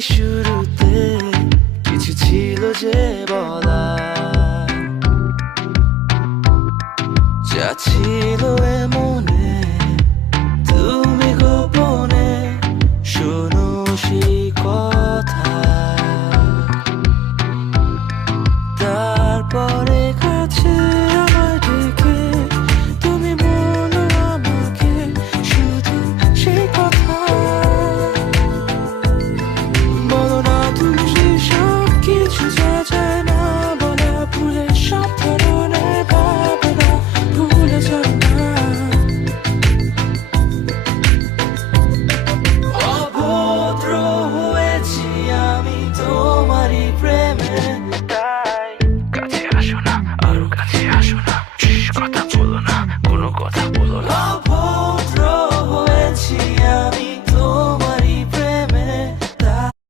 শুরুতে কিছু ছিল যে বলা, যা ছিল মনে তুমি গোপনে শোনো সেই কথা।